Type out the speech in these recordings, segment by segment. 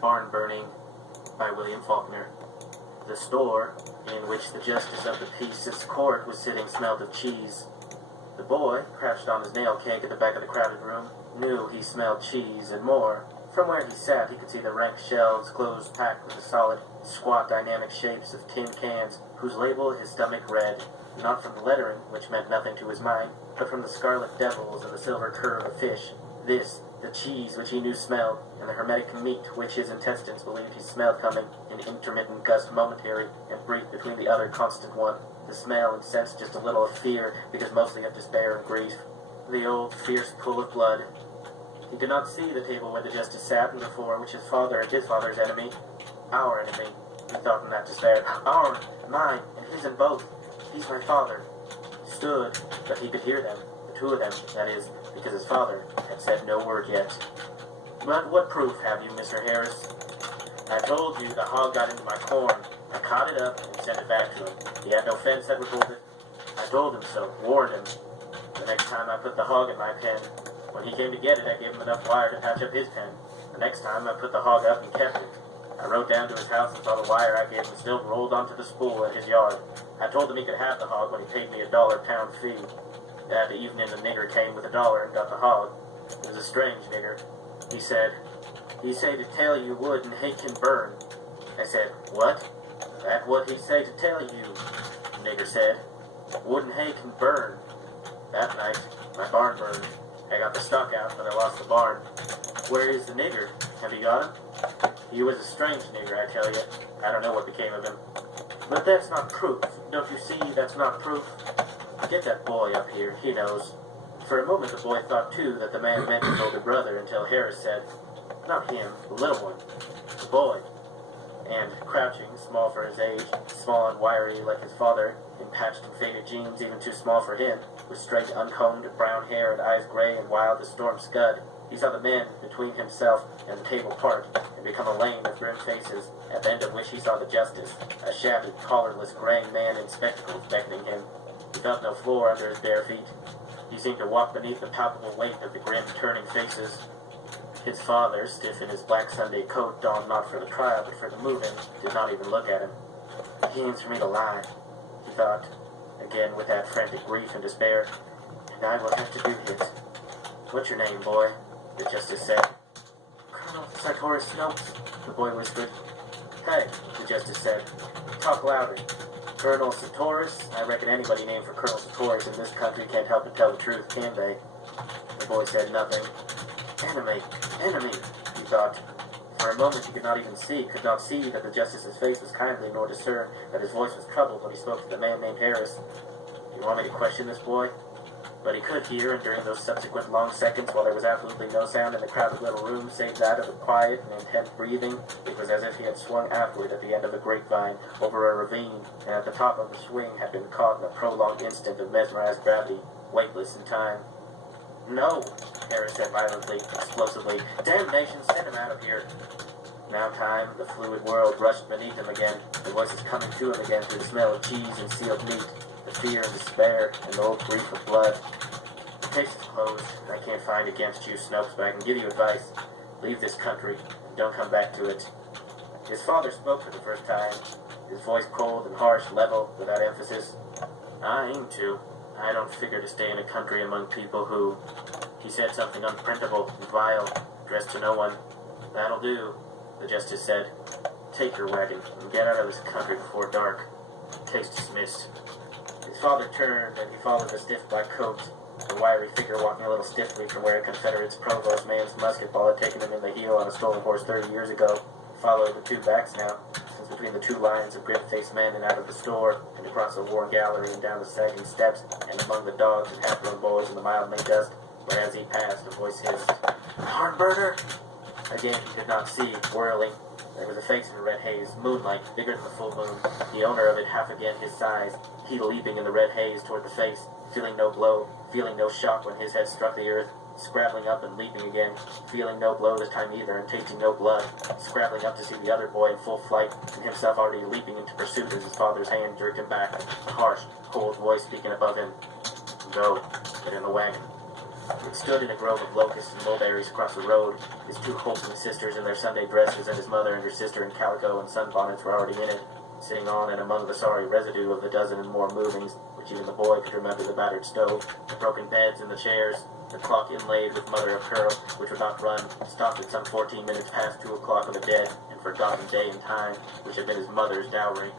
Barn Burning by William Faulkner. The store, in which the justice of the peace's court was sitting, smelled of cheese. The boy, crouched on his nail keg at the back of the crowded room, knew he smelled cheese and more. From where he sat, he could see the rank shelves closed, packed with the solid, squat, dynamic shapes of tin cans, whose label his stomach read, not from the lettering, which meant nothing to his mind, but from the scarlet devils and the silver curve of fish. This, the cheese which he knew smelled, and the hermetic meat which his intestines believed he smelled coming in intermittent gust, momentary and brief between the other constant one. The smell and sense just a little of fear, because mostly of despair and grief. The old fierce pull of blood. He could not see the table where the justice sat, and before which his father and his father's enemy, our enemy, he thought in that despair, our, mine, and his and both, he's my father, stood, but he could hear them, the two of them, that is, because his father had said no word yet. But what proof have you, Mr. Harris? I told you the hog got into my corn. I caught it up and sent it back to him. He had no fence that would hold it. I told him so, warned him. The next time I put the hog in my pen. When he came to get it, I gave him enough wire to patch up his pen. The next time I put the hog up and kept it. I rode down to his house and saw the wire I gave him still rolled onto the spool in his yard. I told him he could have the hog when he paid me $1 pound fee. That evening the nigger came with $1 and got the hog. It was a strange nigger. He said to tell you wood and hate can burn. I said, what? That what he say to tell you, the nigger said. Wood and hay can burn. That night, my barn burned. I got the stock out, but I lost the barn. Where is the nigger? Have you got him? He was a strange nigger, I tell you. I don't know what became of him. But that's not proof. Don't you see that's not proof? Get that boy up here. He knows. For a moment the boy thought, too, that the man meant his older brother, until Harris said, not him, the little one. The boy. And, crouching, small for his age, small and wiry like his father, in patched and faded jeans even too small for him, with straight, uncombed, brown hair and eyes gray and wild as storm scud, he saw the men between himself and the table part, and become a lane of grim faces, at the end of which he saw the justice, a shabby, collarless, graying man in spectacles beckoning him. He felt no floor under his bare feet. He seemed to walk beneath the palpable weight of the grim, turning faces. His father, stiff in his black Sunday coat, donned not for the trial but for the moving, did not even look at him. He aims for me to lie, he thought, again with that frantic grief and despair, and I will have to do his. What's your name, boy? The justice said. Colonel Sartorius Snopes, the boy whispered. Hey, the justice said. Talk louder. Colonel Sartorius? I reckon anybody named for Colonel Sartorius in this country can't help but tell the truth, can they? The boy said nothing. Enemy, he thought. For a moment he could not see that the justice's face was kindly, nor discern that his voice was troubled when he spoke to the man named Harris. You want me to question this boy? But he could hear, and during those subsequent long seconds, while there was absolutely no sound in the crowded little room save that of a quiet and intent breathing, it was as if he had swung outward at the end of a grapevine, over a ravine, and at the top of the swing had been caught in a prolonged instant of mesmerized gravity, weightless in time. No, Harris said violently, explosively. Damnation, send him out of here. Now time, the fluid world rushed beneath him again, the voices coming to him again through the smell of cheese and sealed meat, the fear and despair, and the old grief of blood. The case is closed. I can't find against you, Snopes, but I can give you advice. Leave this country, and don't come back to it. His father spoke for the first time, his voice cold and harsh, level, without emphasis. I aim to. I don't figure to stay in a country among people who... He said something unprintable and vile, addressed to no one. That'll do, the justice said. Take your wagon and get out of this country before dark. Case dismissed. His father turned, and he followed the stiff black coat, the wiry figure walking a little stiffly from where a Confederate's provost man's musket ball had taken him in the heel on a stolen horse 30 years ago. Followed with two backs now, since between the two lines of grim-faced men and out of the store, and across the worn gallery and down the sagging steps, and among the dogs and half-grown boys in the mild May dust, where as he passed, a voice hissed, Barnburner! Again he did not see, whirling. There was a face in the red haze, moonlight, bigger than the full moon, the owner of it half again his size, he leaping in the red haze toward the face, feeling no blow, feeling no shock when his head struck the earth, scrabbling up and leaping again, feeling no blow this time either, and tasting no blood, scrabbling up to see the other boy in full flight, and himself already leaping into pursuit as his father's hand jerked him back, a harsh, cold voice speaking above him. Go, get in the wagon. He stood in a grove of locusts and mulberries across the road. His two wholesome sisters in their Sunday dresses, and his mother and her sister in calico and sunbonnets were already in it, sitting on and among the sorry residue of the dozen and more movings, which even the boy could remember: the battered stove, the broken beds and the chairs, the clock inlaid with mother of pearl, which would not run, stopped at some 14 minutes past 2 o'clock of a dead and forgotten day and time, which had been his mother's dowry.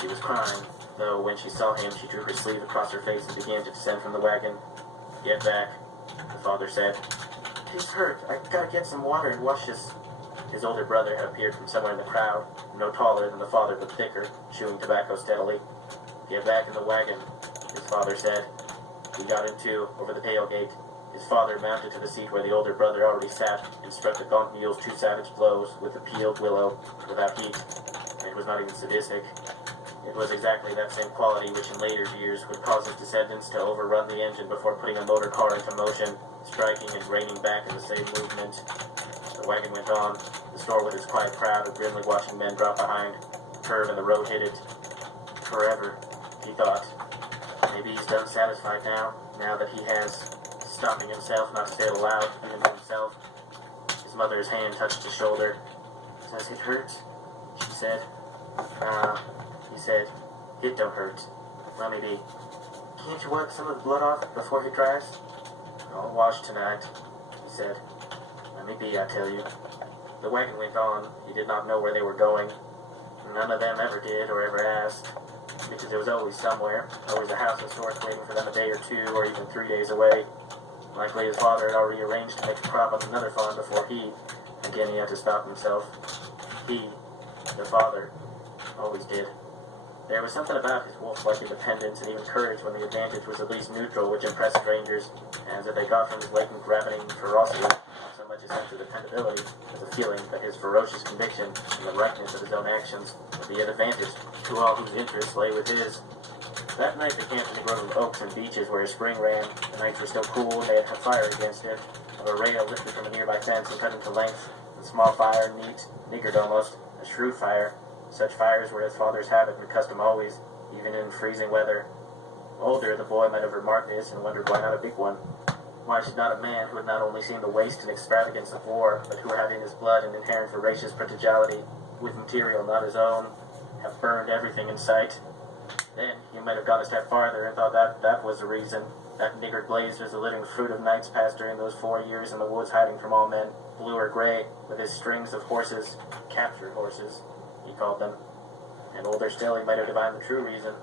She was crying, though when she saw him she drew her sleeve across her face and began to descend from the wagon. "Get back," the father said. "He's hurt. I gotta get some water and wash his..." His older brother had appeared from somewhere in the crowd, no taller than the father but thicker, chewing tobacco steadily. "Get back in the wagon," his father said. He got in too, over the tailgate. His father mounted to the seat where the older brother already sat, and struck the gaunt mules 2 savage blows with the peeled willow, without heat. It was not even sadistic. It was exactly that same quality which in later years would cause his descendants to overrun the engine before putting a motor car into motion, striking and reining back in the same movement. The wagon went on, the store with its quiet crowd of grimly watching men drop behind. The curve in the road hit it. Forever, he thought. Maybe he's done satisfied now that he has, stopping himself not to say it aloud, even to himself. His mother's hand touched his shoulder. "Does it hurt?" she said. He said. "It don't hurt. Let me be. Can't you wipe some of the blood off before he dries?" "I'll wash tonight," he said. "Let me be, I tell you." The wagon went on. He did not know where they were going. None of them ever did or ever asked, because it was always somewhere, always a house of sorts waiting for them a day or 2 or even 3 days away. Likely his father had already arranged to make a crop on another farm before he had to stop himself. He, the father, always did. There was something about his wolf-like independence and even courage when the advantage was at least neutral which impressed strangers, as if they got from his latent ravening ferocity not so much a sense of dependability as a feeling that his ferocious conviction in the rightness of his own actions would be an advantage to all whose interests lay with his. That night they camped in a grove of oaks and beeches where a spring ran. The nights were still cool and they had fire against it, of a rail lifted from a nearby fence and cut into length. A small fire, neat, niggard almost, a shrewd fire. Such fires were his father's habit and custom always, even in freezing weather. Older, the boy might have remarked this and wondered why not a big one. Why should not a man who had not only seen the waste and extravagance of war, but who had in his blood an inherent voracious prodigality, with material not his own, have burned everything in sight? Then he might have gone a step farther and thought that was the reason. That niggard blaze was the living fruit of nights passed during those 4 years in the woods hiding from all men, blue or gray, with his strings of horses, captured horses, he called them. And older still, he might have divined the true reason,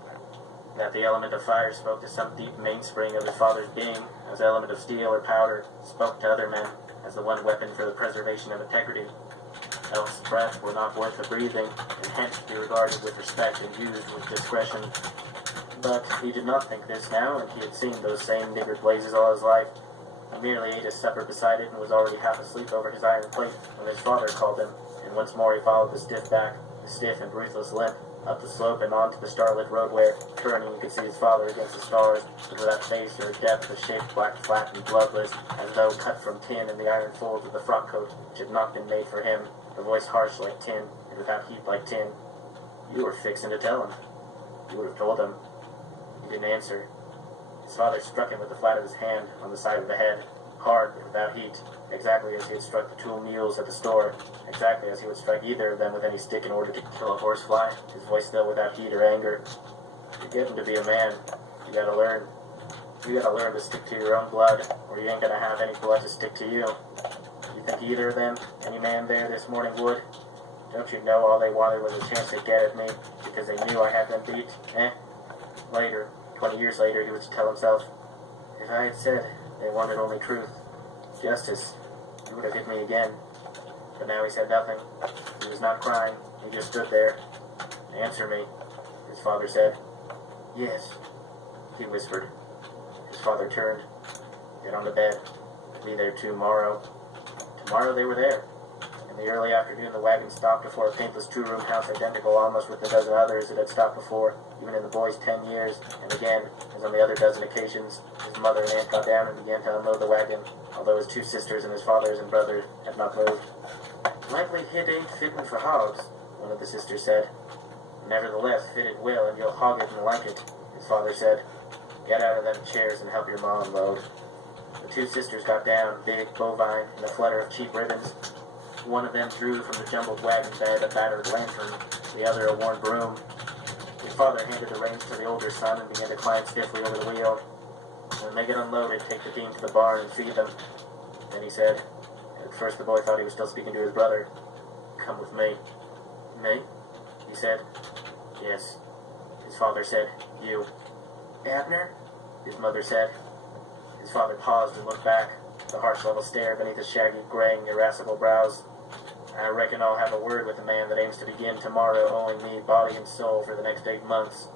that the element of fire spoke to some deep mainspring of his father's being, as the element of steel or powder spoke to other men, as the one weapon for the preservation of integrity. Else breath were not worth the breathing, and hence be regarded with respect and used with discretion. But he did not think this now, and he had seen those same niggard blazes all his life. He merely ate his supper beside it and was already half asleep over his iron plate when his father called him, and once more he followed the stiff back, the stiff and ruthless limp, up the slope and on to the starlit road where, turning, you could see his father against the stars, with that face or depth of shape black, flat, and bloodless, as though cut from tin in the iron folds of the frock coat which had not been made for him, the voice harsh like tin, and without heat like tin. "You were fixing to tell him. You would have told him." He didn't answer. His father struck him with the flat of his hand on the side of the head, hard but without heat, exactly as he had struck the 2 mules at the store, exactly as he would strike either of them with any stick in order to kill a horsefly, his voice still without heat or anger. "You're getting to be a man. You gotta learn. You gotta learn to stick to your own blood, or you ain't gonna have any blood to stick to you. You think either of them, any man there this morning would? Don't you know all they wanted was a chance to get at me, because they knew I had them beat, eh?" Later, 20 years later, he would tell himself, "If I had said they wanted only truth, justice, he would have hit me again." But now he said nothing. He was not crying. He just stood there. "Answer me," his father said. "Yes," he whispered. His father turned. "Get on the bed. Be there tomorrow." Tomorrow they were there. In the early afternoon the wagon stopped before a paintless 2-room house identical almost with the dozen others it had stopped before, even in the boy's 10 years, and again, as on the other dozen occasions, his mother and aunt got down and began to unload the wagon, although his 2 sisters and his fathers and brother had not moved. "Likely hit ain't fittin' for hogs," one of the sisters said. "Nevertheless, fit it will, and you'll hog it and like it," his father said. "Get out of them chairs and help your ma unload." The The two sisters got down, big, bovine, in a flutter of cheap ribbons. One of them drew from the jumbled wagon bed a battered lantern, the other a worn broom. His father handed the reins to the older son and began to climb stiffly over the wheel. When they get unloaded, take the team to the barn and feed them. Then he said, at first the boy thought he was still speaking to his brother. Come with me. Me? He said. Yes. His father said, you. Abner? His mother said. His father paused and looked back, the harsh level stare beneath his shaggy, graying, irascible brows. I reckon I'll have a word with the man that aims to begin tomorrow owing me body and soul for the next 8 months.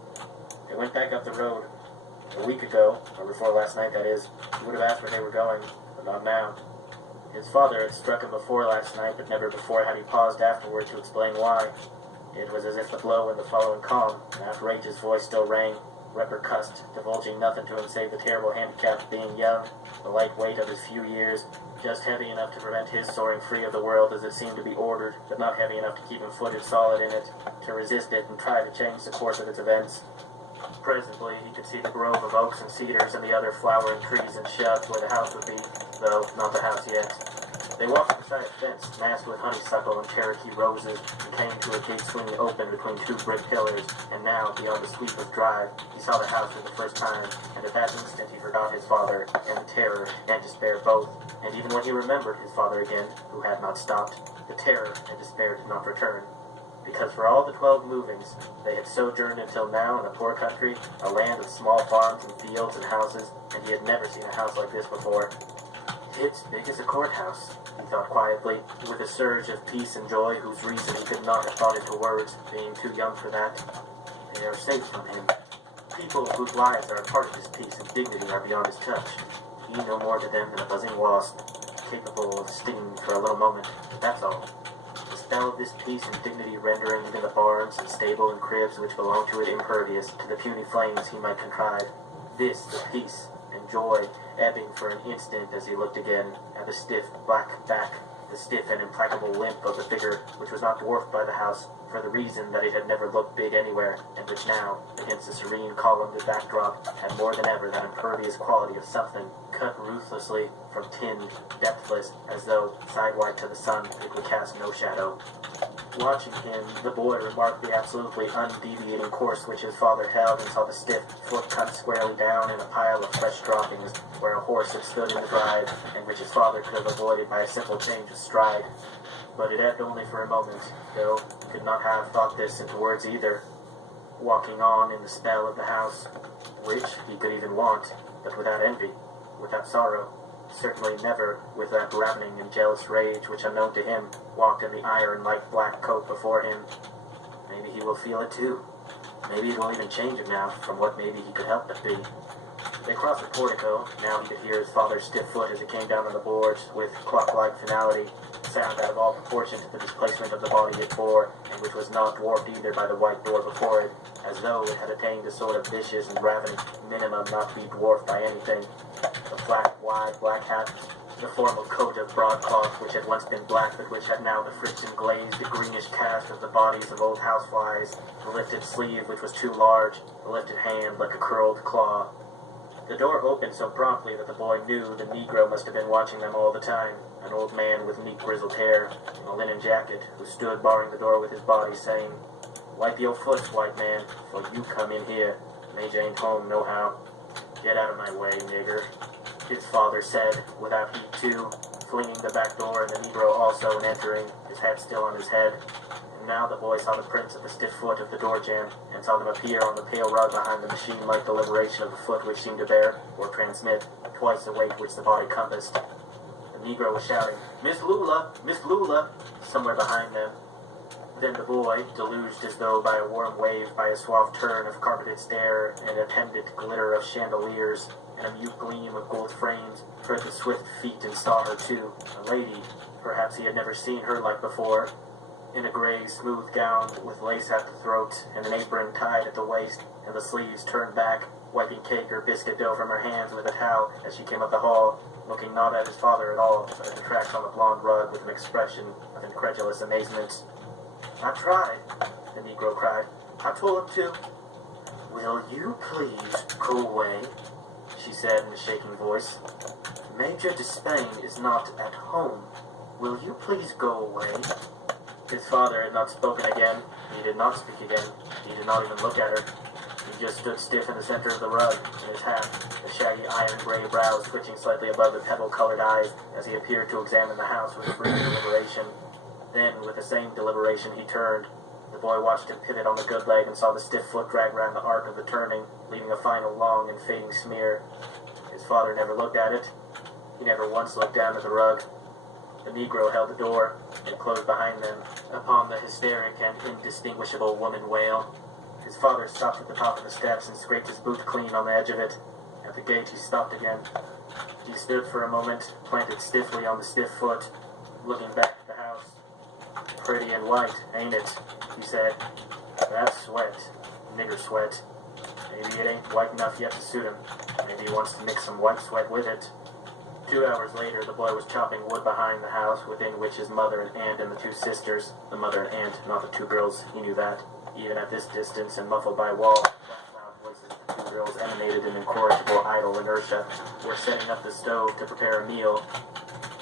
They went back up the road. A week ago, or before last night that is, he would have asked where they were going, but not now. His father had struck him before last night, but never before had he paused afterward to explain why. It was as if the blow and the following calm, an outrageous voice still rang, repercussed, divulging nothing to him save the terrible handicap of being young, the light weight of his few years, just heavy enough to prevent his soaring free of the world as it seemed to be ordered, but not heavy enough to keep him footed solid in it, to resist it and try to change the course of its events. Presently, he could see the grove of oaks and cedars and the other flowering trees and shrubs where the house would be, though not the house yet. They walked beside a fence, masked with honeysuckle and Cherokee roses, and came to a gate swinging open between 2 brick pillars, and now, beyond the sweep of drive, he saw the house for the first time, and at that instant he forgot his father, and the terror, and despair both, and even when he remembered his father again, who had not stopped, the terror and despair did not return. Because for all the 12 movings, they had sojourned until now in a poor country, a land of small farms and fields and houses, and he had never seen a house like this before. It's big as a courthouse, he thought quietly, with a surge of peace and joy whose reason he could not have thought into words, being too young for that. They are safe from him. People whose lives are a part of his peace and dignity are beyond his touch. He no more to them than a buzzing wasp, capable of stinging for a little moment, that's all. The spell of this peace and dignity rendering even the barns and stable and cribs which belonged to it impervious to the puny flames he might contrive. This, the peace and joy, ebbing for an instant as he looked again at the stiff black back, the stiff and implacable limp of the figure which was not dwarfed by the house for the reason that it had never looked big anywhere, and which now, against the serene columned backdrop, had more than ever that impervious quality of something cut ruthlessly from tinned, depthless, as though, sidewise to the sun, it would cast no shadow. Watching him, the boy remarked the absolutely undeviating course which his father held and saw the stiff foot cut squarely down in a pile of fresh droppings where a horse had stood in the drive, and which his father could have avoided by a simple change of stride. But it ebbed only for a moment, though he could not have thought this into words either. Walking on in the spell of the house, which he could even want, but without envy, without sorrow, certainly never with that ravening and jealous rage which, unknown to him, walked in the iron-like black coat before him. Maybe he will feel it too. Maybe it will even change him now from what maybe he could help but be. They crossed the portico. Now he could hear his father's stiff foot as it came down on the boards with clock-like finality, sound out of all proportion to the displacement of the body it bore, and which was not dwarfed either by the white door before it, as though it had attained a sort of vicious and ravening minimum not to be dwarfed by anything. The flat, wide black hat, the formal coat of broadcloth which had once been black but which had now the friction glazed, the greenish cast of the bodies of old houseflies, the lifted sleeve which was too large, the lifted hand like a curled claw. The door opened so promptly that the boy knew the Negro must have been watching them all the time, an old man with neat grizzled hair, in a linen jacket, who stood barring the door with his body, saying, "Wipe your foot, white man, for you come in here. Major ain't home nohow. Get out of my way, nigger," his father said, without heat too, flinging the back door and the Negro also and entering, his hat still on his head. And now the boy saw the prints of the stiff foot of the door jamb, and saw them appear on the pale rug behind the machine-like deliberation of the foot which seemed to bear, or transmit, twice the weight which the body compassed. The Negro was shouting, "Miss Lula! Miss Lula!" somewhere behind them. Then the boy, deluged as though by a warm wave, by a suave turn of carpeted stair, and attendant glitter of chandeliers, and a mute gleam of gold frames, heard the swift feet and saw her too, a lady. Perhaps he had never seen her like before, in a gray, smooth gown with lace at the throat, and an apron tied at the waist, and the sleeves turned back, wiping cake or biscuit dough from her hands with a towel as she came up the hall, looking not at his father at all, but at the tracks on the blonde rug with an expression of incredulous amazement. "I tried," the Negro cried. "I told him to." "Will you please go away?" she said in a shaking voice. Major Despain is not at home. Will you please go away? His father had not spoken again. He did not speak again. He did not even look at her. He just stood stiff in the center of the rug, in his hat, the shaggy iron-gray brows twitching slightly above the pebble-colored eyes as he appeared to examine the house with a brief deliberation. Then, with the same deliberation, he turned. The boy watched him pivot on the good leg and saw the stiff foot drag round the arc of the turning, leaving a final long and fading smear. His father never looked at it. He never once looked down at the rug. The Negro held the door and closed behind them upon the hysteric and indistinguishable woman wail. His father stopped at the top of the steps and scraped his boot clean on the edge of it. At the gate he stopped again. He stood for a moment, planted stiffly on the stiff foot, looking back at the house. "Pretty and white, ain't it?" he said. "That's sweat. Nigger sweat. Maybe it ain't white enough yet to suit him. Maybe he wants to mix some white sweat with it." 2 hours later, the boy was chopping wood behind the house, within which his mother and aunt and the two sisters, the mother and aunt, not the two girls, he knew that, even at this distance and muffled by walls, loud voices of the two girls emanated in incorrigible idle inertia, were setting up the stove to prepare a meal,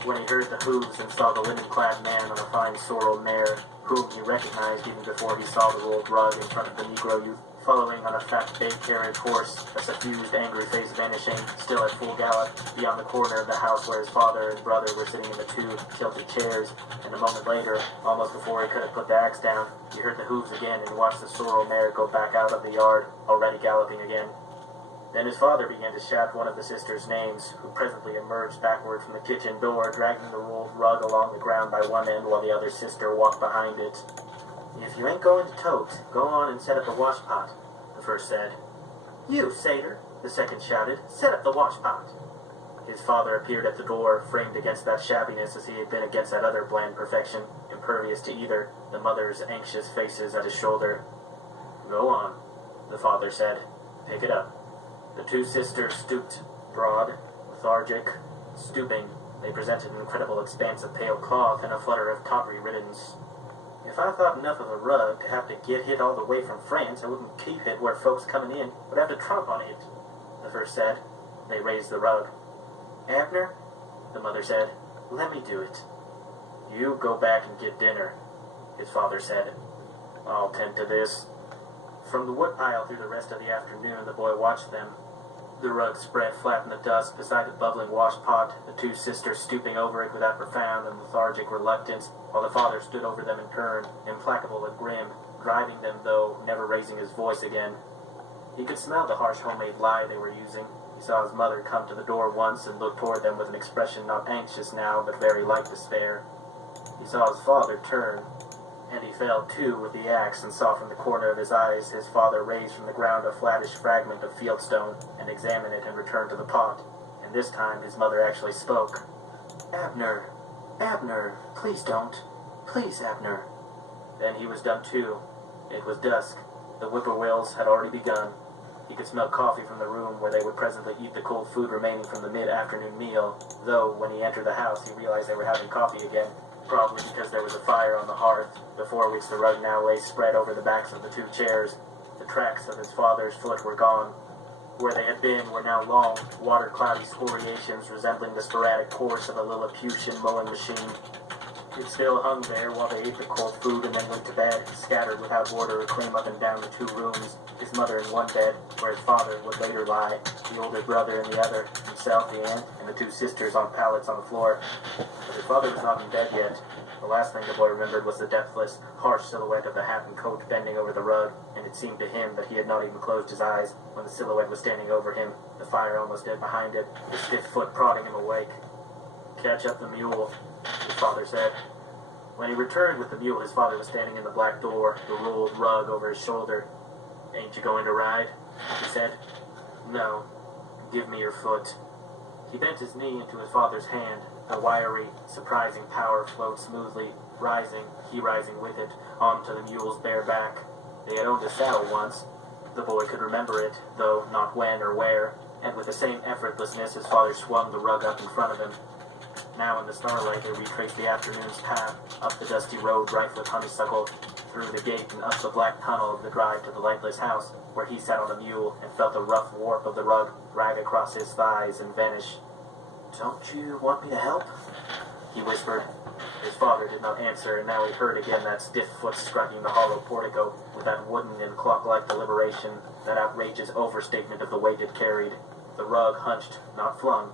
when he heard the hooves and saw the linen-clad man on a fine sorrel mare, whom he recognized even before he saw the rolled rug in front of the Negro youth, following on a fat bay-carriage horse, a suffused, angry face vanishing, still at full gallop, beyond the corner of the house where his father and brother were sitting in the two tilted chairs, and a moment later, almost before he could have put the axe down, he heard the hooves again and watched the sorrel mare go back out of the yard, already galloping again. Then his father began to shout one of the sisters' names, who presently emerged backward from the kitchen door, dragging the rolled rug along the ground by one end while the other sister walked behind it. "If you ain't going to tote, go on and set up the washpot," the first said. "You, satyr," the second shouted, "set up the washpot." His father appeared at the door, framed against that shabbiness as he had been against that other bland perfection, impervious to either, the mother's anxious faces at his shoulder. "Go on," the father said. "Pick it up." The two sisters stooped, broad, lethargic, stooping. They presented an incredible expanse of pale cloth and a flutter of tawdry ribbons. "If I thought enough of a rug to have to get hit all the way from France, I wouldn't keep it where folks coming in would have to tromp on it," the first said. They raised the rug. "Abner," the mother said, "let me do it." "You go back and get dinner," his father said. "I'll tend to this." From the wood pile through the rest of the afternoon, the boy watched them. The rug spread flat in the dust beside the bubbling wash-pot, the two sisters stooping over it with that profound and lethargic reluctance, while the father stood over them in turn, implacable and grim, driving them, though never raising his voice again. He could smell the harsh homemade lie they were using. He saw his mother come to the door once and look toward them with an expression not anxious now, but very like despair. He saw his father turn, and he fell to with the axe and saw from the corner of his eyes his father raise from the ground a flattish fragment of fieldstone and examine it and return to the pot. And this time his mother actually spoke. "Abner, Abner, please don't. Please, Abner." Then he was done too. It was dusk. The whippoorwills had already begun. He could smell coffee from the room where they would presently eat the cold food remaining from the mid-afternoon meal, though when he entered the house he realized they were having coffee again, probably because there was a fire on the hearth, before which the rug now lay spread over the backs of the two chairs. The tracks of his father's foot were gone. Where they had been were now long, water-cloudy scoriations resembling the sporadic course of a Lilliputian mowing machine. It still hung there while they ate the cold food and then went to bed, scattered without order or claim up and down the two rooms, his mother in one bed, where his father would later lie, the older brother in the other, himself, the aunt, and the two sisters on pallets on the floor. But his father was not in bed yet. The last thing the boy remembered was the deathless, harsh silhouette of the hat and coat bending over the rug, and it seemed to him that he had not even closed his eyes when the silhouette was standing over him, the fire almost dead behind it, the stiff foot prodding him awake. "Catch up the mule," his father said. When he returned with the mule, his father was standing in the black door, the rolled rug over his shoulder. "Ain't you going to ride?" he said. "No. Give me your foot." He bent his knee into his father's hand. The wiry, surprising power flowed smoothly, rising, he rising with it, onto the mule's bare back. They had owned a saddle once. The boy could remember it, though not when or where, and with the same effortlessness his father swung the rug up in front of him. Now in the starlight they retraced the afternoon's path, up the dusty road rife with honeysuckle, through the gate and up the black tunnel of the drive to the lightless house, where he sat on a mule and felt the rough warp of the rug drag across his thighs and vanish. "Don't you want me to help?" he whispered. His father did not answer, and now he heard again that stiff foot striking the hollow portico with that wooden and clock-like deliberation, that outrageous overstatement of the weight it carried. The rug hunched, not flung.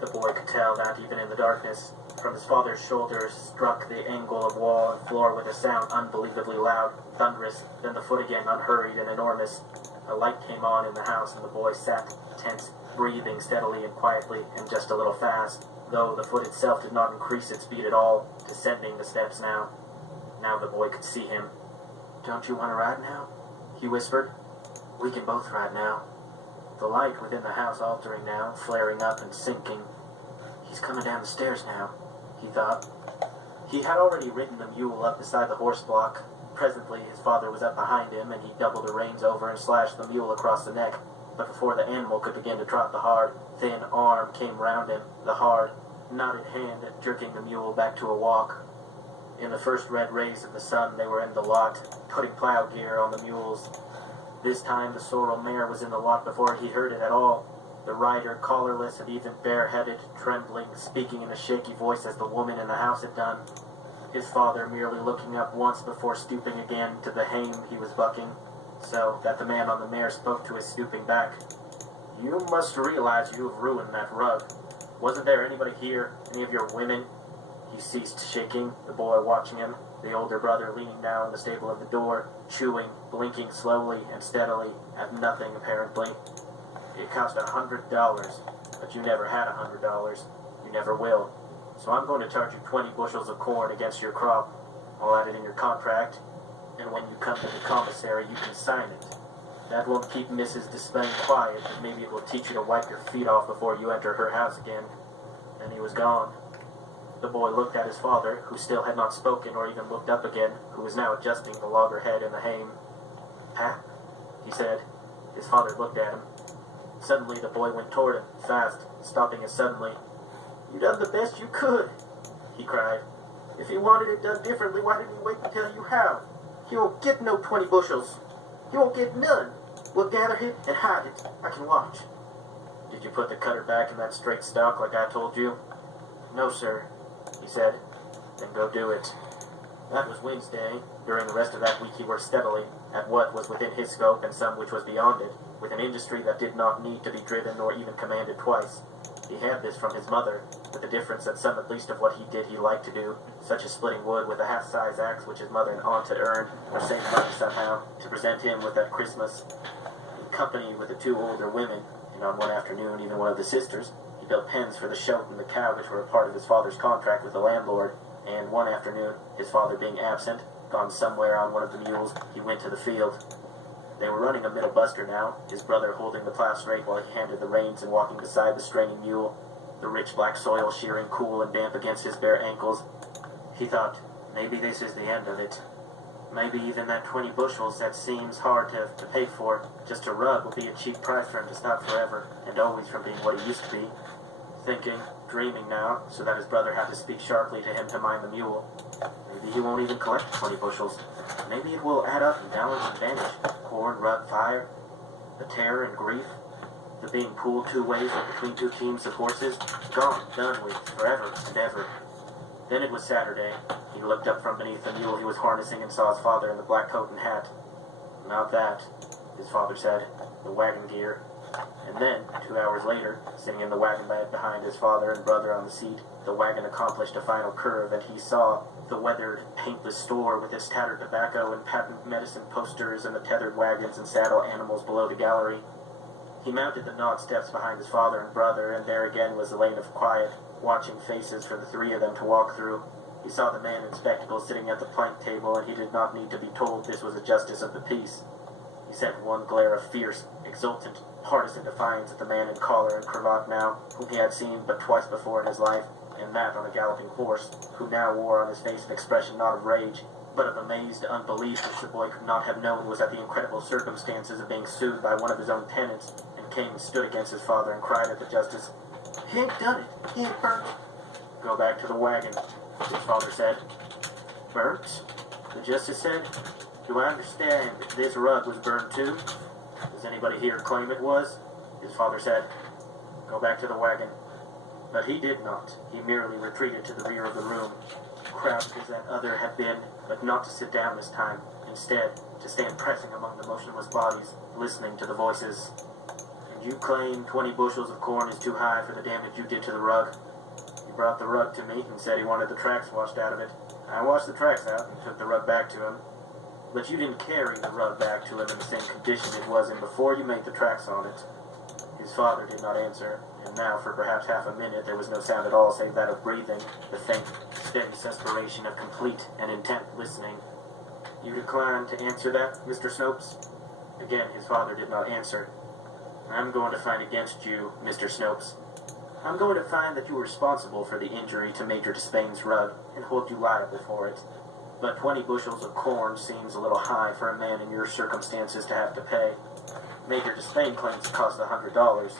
The boy could tell that even in the darkness. From his father's shoulders struck the angle of wall and floor with a sound unbelievably loud, thunderous, then the foot again, unhurried and enormous. A light came on in the house, and the boy sat, tense, breathing steadily and quietly, and just a little fast, though the foot itself did not increase its speed at all, descending the steps now. Now the boy could see him. "Don't you want to ride now?" he whispered. "We can both ride now." The light within the house altering now, flaring up and sinking. "He's coming down the stairs now," he thought. He had already ridden the mule up beside the horse block. Presently his father was up behind him, and he doubled the reins over and slashed the mule across the neck. But before the animal could begin to trot, the hard, thin arm came round him, the hard, knotted hand jerking the mule back to a walk. In the first red rays of the sun they were in the lot, putting plow gear on the mules. This time the sorrel mare was in the lot before he heard it at all. The rider, collarless and even bareheaded, trembling, speaking in a shaky voice as the woman in the house had done. His father merely looking up once before stooping again to the hame he was bucking, so that the man on the mare spoke to his stooping back. "You must realize you have ruined that rug. Wasn't there anybody here? Any of your women?" He ceased shaking, the boy watching him, the older brother leaning now in the stable of the door, chewing, blinking slowly and steadily, at nothing apparently. "It cost $100, but you never had $100. You never will. So I'm going to charge you 20 bushels of corn against your crop. I'll add it in your contract, and when you come to the commissary you can sign it. That won't keep Mrs. Despain quiet, but maybe it will teach you to wipe your feet off before you enter her house again." And he was gone. The boy looked at his father, who still had not spoken or even looked up again, who was now adjusting the loggerhead in the hame. "Pap," he said. His father looked at him. Suddenly the boy went toward him, fast, stopping as suddenly. "You done the best you could," he cried. "If you wanted it done differently, why didn't you wait and tell you how? You won't get no 20 bushels. You won't get none. We'll gather it and hide it. I can watch." "Did you put the cutter back in that straight stock like I told you?" "No, sir," he said. "Then go do it." That was Wednesday. During the rest of that week he worked steadily, at what was within his scope and some which was beyond it, with an industry that did not need to be driven nor even commanded twice. He had this from his mother, with the difference that some at least of what he did he liked to do, such as splitting wood with a half-size axe which his mother and aunt had earned, or saved money somehow, to present him with at Christmas. In company with the two older women, and on one afternoon even one of the sisters, he built pens for the shoat and the cow which were a part of his father's contract with the landlord, and one afternoon, his father being absent, gone somewhere on one of the mules, he went to the field. They were running a middle buster now, his brother holding the plow straight while he handed the reins and walking beside the straining mule, the rich black soil shearing cool and damp against his bare ankles. He thought, maybe this is the end of it. Maybe even that 20 bushels that seems hard to pay for, just a rug, will be a cheap price for him to stop forever, and always from being what he used to be. Thinking, dreaming now, so that his brother had to speak sharply to him to mind the mule. Maybe he won't even collect the 20 bushels. Maybe it will add up and balance and vanish. Corn, rut, fire, the terror and grief, the being pulled two ways or between two teams of horses, gone, done with, forever and ever. Then it was Saturday. He looked up from beneath the mule he was harnessing and saw his father in the black coat and hat. "Not that," his father said, "the wagon gear." And then, 2 hours later, sitting in the wagon bed behind his father and brother on the seat, the wagon accomplished a final curve, and he saw the weathered, paintless store with its tattered tobacco and patent medicine posters and the tethered wagons and saddle animals below the gallery. He mounted the gnawed steps behind his father and brother, and there again was the lane of quiet, watching faces for the three of them to walk through. He saw the man in spectacles sitting at the plank table, and he did not need to be told this was a justice of the peace. He sent one glare of fierce, exultant, partisan defiance at the man in collar and cravat now, whom he had seen but twice before in his life, and that on a galloping horse, who now wore on his face an expression not of rage, but of amazed unbelief which the boy could not have known was at the incredible circumstances of being sued by one of his own tenants, and came and stood against his father and cried at the justice, "He ain't done it! He ain't burnt!" "Go back to the wagon," his father said. "Burnt?" the justice said. "Do I understand that this rug was burned too? Does anybody here claim it was?" His father said. "Go back to the wagon." But he did not. He merely retreated to the rear of the room, crowded as that other had been, but not to sit down this time. Instead, to stand pressing among the motionless bodies, listening to the voices. And you claim 20 bushels of corn is too high for the damage you did to the rug? He brought the rug to me and said he wanted the tracks washed out of it. I washed the tracks out and took the rug back to him. But you didn't carry the rug back to him in the same condition it was in before you made the tracks on it. His father did not answer, and now for perhaps half a minute there was no sound at all save that of breathing, the faint, steady suspiration of complete and intent listening. You decline to answer that, Mr. Snopes? Again his father did not answer. I'm going to find against you, Mr. Snopes. I'm going to find that you were responsible for the injury to Major Despain's rug and hold you liable for it. But 20 bushels of corn seems a little high for a man in your circumstances to have to pay. Major Despain claims it cost $100.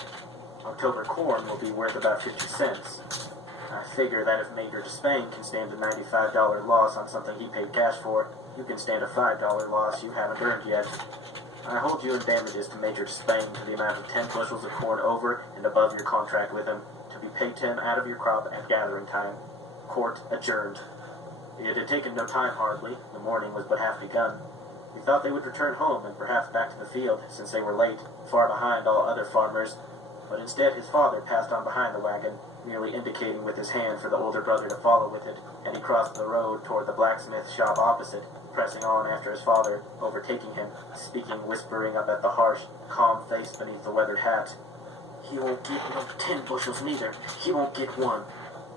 October corn will be worth about 50 cents. I figure that if Major Despain can stand a $95 loss on something he paid cash for, you can stand a $5 loss you haven't earned yet. I hold you in damages to Major Despain to the amount of 10 bushels of corn over and above your contract with him, to be paid to him out of your crop at gathering time. Court adjourned. It had taken no time hardly. The morning was but half begun. We thought they would return home and perhaps back to the field, since they were late, far behind all other farmers. But instead his father passed on behind the wagon, merely indicating with his hand for the older brother to follow with it, and he crossed the road toward the blacksmith shop opposite, pressing on after his father, overtaking him, speaking, whispering up at the harsh, calm face beneath the weathered hat. He won't get no 10 bushels neither. He won't get one.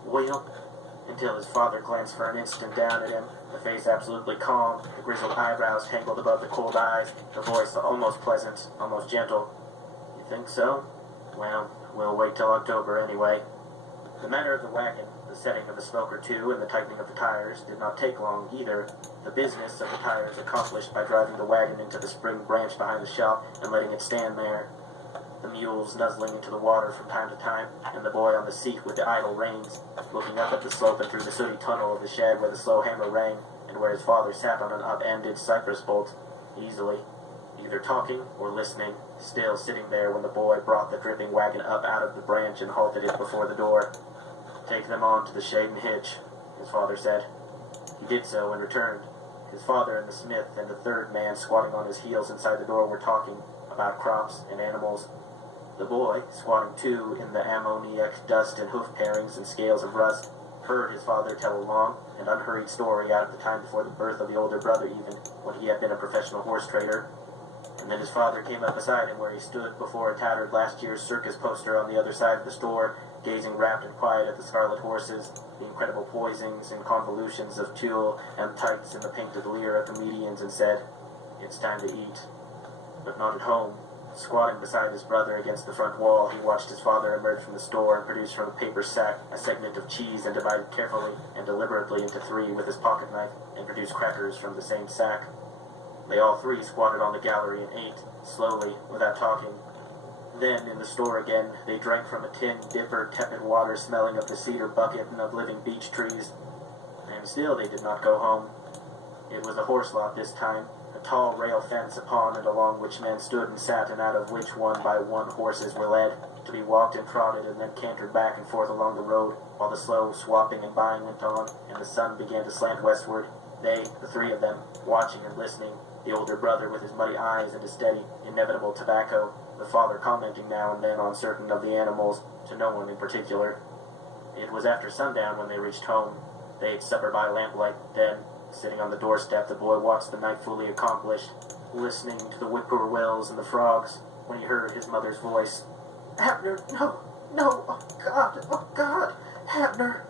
Well, until his father glanced for an instant down at him, the face absolutely calm, the grizzled eyebrows tangled above the cold eyes, the voice almost pleasant, almost gentle. You think so? Well, we'll wait till October anyway. The matter of the wagon, the setting of a smoke or two, and the tightening of the tires did not take long either. The business of the tires accomplished by driving the wagon into the spring branch behind the shop and letting it stand there. The mules nuzzling into the water from time to time, and the boy on the seat with the idle reins, looking up at the slope and through the sooty tunnel of the shed where the slow hammer rang, and where his father sat on an up-ended cypress bolt, easily, either talking or listening, still sitting there when the boy brought the dripping wagon up out of the branch and halted it before the door. Take them on to the shade and hitch, his father said. He did so and returned. His father and the smith and the third man squatting on his heels inside the door were talking about crops and animals. The boy, squatting too in the ammoniac dust and hoof parings and scales of rust, heard his father tell a long and unhurried story out of the time before the birth of the older brother even, when he had been a professional horse trader. And then his father came up beside him where he stood before a tattered last year's circus poster on the other side of the store, gazing rapt and quiet at the scarlet horses, the incredible poisings and convolutions of tulle and tights and the painted leer of comedians, and said, "It's time to eat." But not at home. Squatting beside his brother against the front wall, he watched his father emerge from the store and produce from a paper sack a segment of cheese and divide it carefully and deliberately into 3 with his pocket knife, and produce crackers from the same sack. They all 3 squatted on the gallery and ate, slowly, without talking. Then, in the store again, they drank from a tin dipper, tepid water smelling of the cedar bucket and of living beech trees. And still they did not go home. It was a horse lot this time, a tall rail fence upon and along which men stood and sat, and out of which one by one horses were led, to be walked and trotted and then cantered back and forth along the road, while the slow swapping and buying went on, and the sun began to slant westward, they, the 3 of them, watching and listening, the older brother with his muddy eyes and his steady, inevitable tobacco, the father commenting now and then on certain of the animals, to no one in particular. It was after sundown when they reached home. They ate supper by lamplight. Then, sitting on the doorstep, the boy watched the night fully accomplished, listening to the whippoorwills and the frogs, when he heard his mother's voice. "Abner, no, no, oh God, Abner!"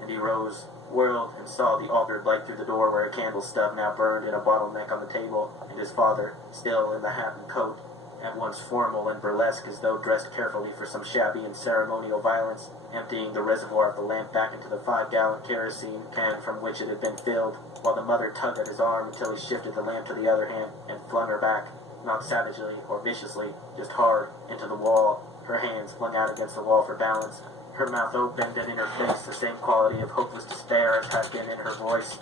And he rose, whirled, and saw the altered light through the door where a candle stub now burned in a bottleneck on the table, and his father, still in the hat and coat, at once formal and burlesque as though dressed carefully for some shabby and ceremonial violence, emptying the reservoir of the lamp back into the 5-gallon kerosene can from which it had been filled, while the mother tugged at his arm until he shifted the lamp to the other hand and flung her back, not savagely or viciously, just hard, into the wall, her hands flung out against the wall for balance, her mouth opened and in her face the same quality of hopeless despair as had been in her voice.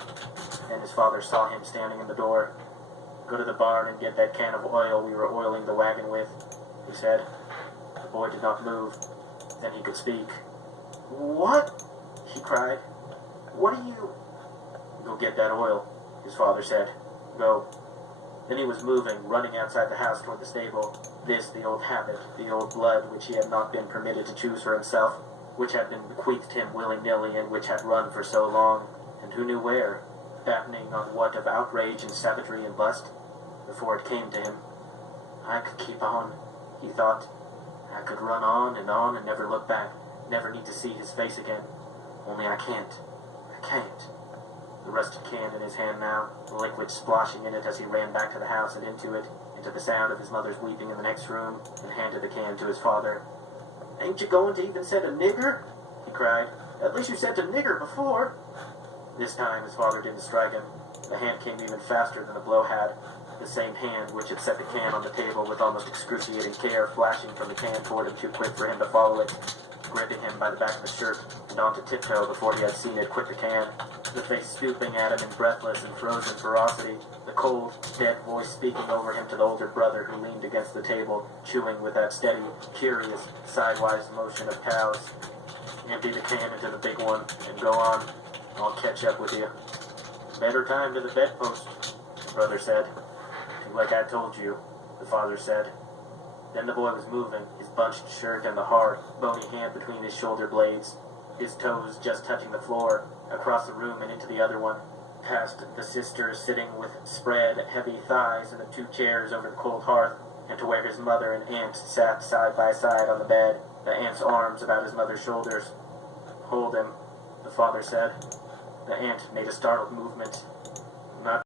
And his father saw him standing in the door. "Go to the barn and get that can of oil we were oiling the wagon with," he said. The boy did not move. Then he could speak. "What?" she cried. "What are you—" "Go get that oil," his father said. "Go." Then he was moving, running outside the house toward the stable. This, the old habit, the old blood which he had not been permitted to choose for himself, which had been bequeathed him willy-nilly and which had run for so long, and who knew where, battening on what of outrage and savagery and lust, before it came to him. I could keep on, he thought. I could run on and never look back, never need to see his face again. Only I can't. I can't. The rusted can in his hand now, the liquid splashing in it as he ran back to the house and into the sound of his mother's weeping in the next room, and handed the can to his father. "Ain't you going to even send a nigger?" he cried. "At least you sent a nigger before." This time his father didn't strike him. The hand came even faster than the blow had. The same hand which had set the can on the table with almost excruciating care, flashing from the can toward him too quick for him to follow it, gripping him by the back of the shirt and onto tiptoe before he had seen it quit the can, the face stooping at him in breathless and frozen ferocity, the cold, dead voice speaking over him to the older brother who leaned against the table, chewing with that steady, curious, sidewise motion of cows. "Empty the can into the big one and go on. I'll catch up with you." "Better time to the bedpost," the brother said. "Do like I told you," the father said. Then the boy was moving, his bunched shirt and the hard, bony hand between his shoulder blades, his toes just touching the floor, across the room and into the other one, past the sisters sitting with spread, heavy thighs in the two chairs over the cold hearth, and to where his mother and aunt sat side by side on the bed, the aunt's arms about his mother's shoulders. "Hold him," the father said. The aunt made a startled movement,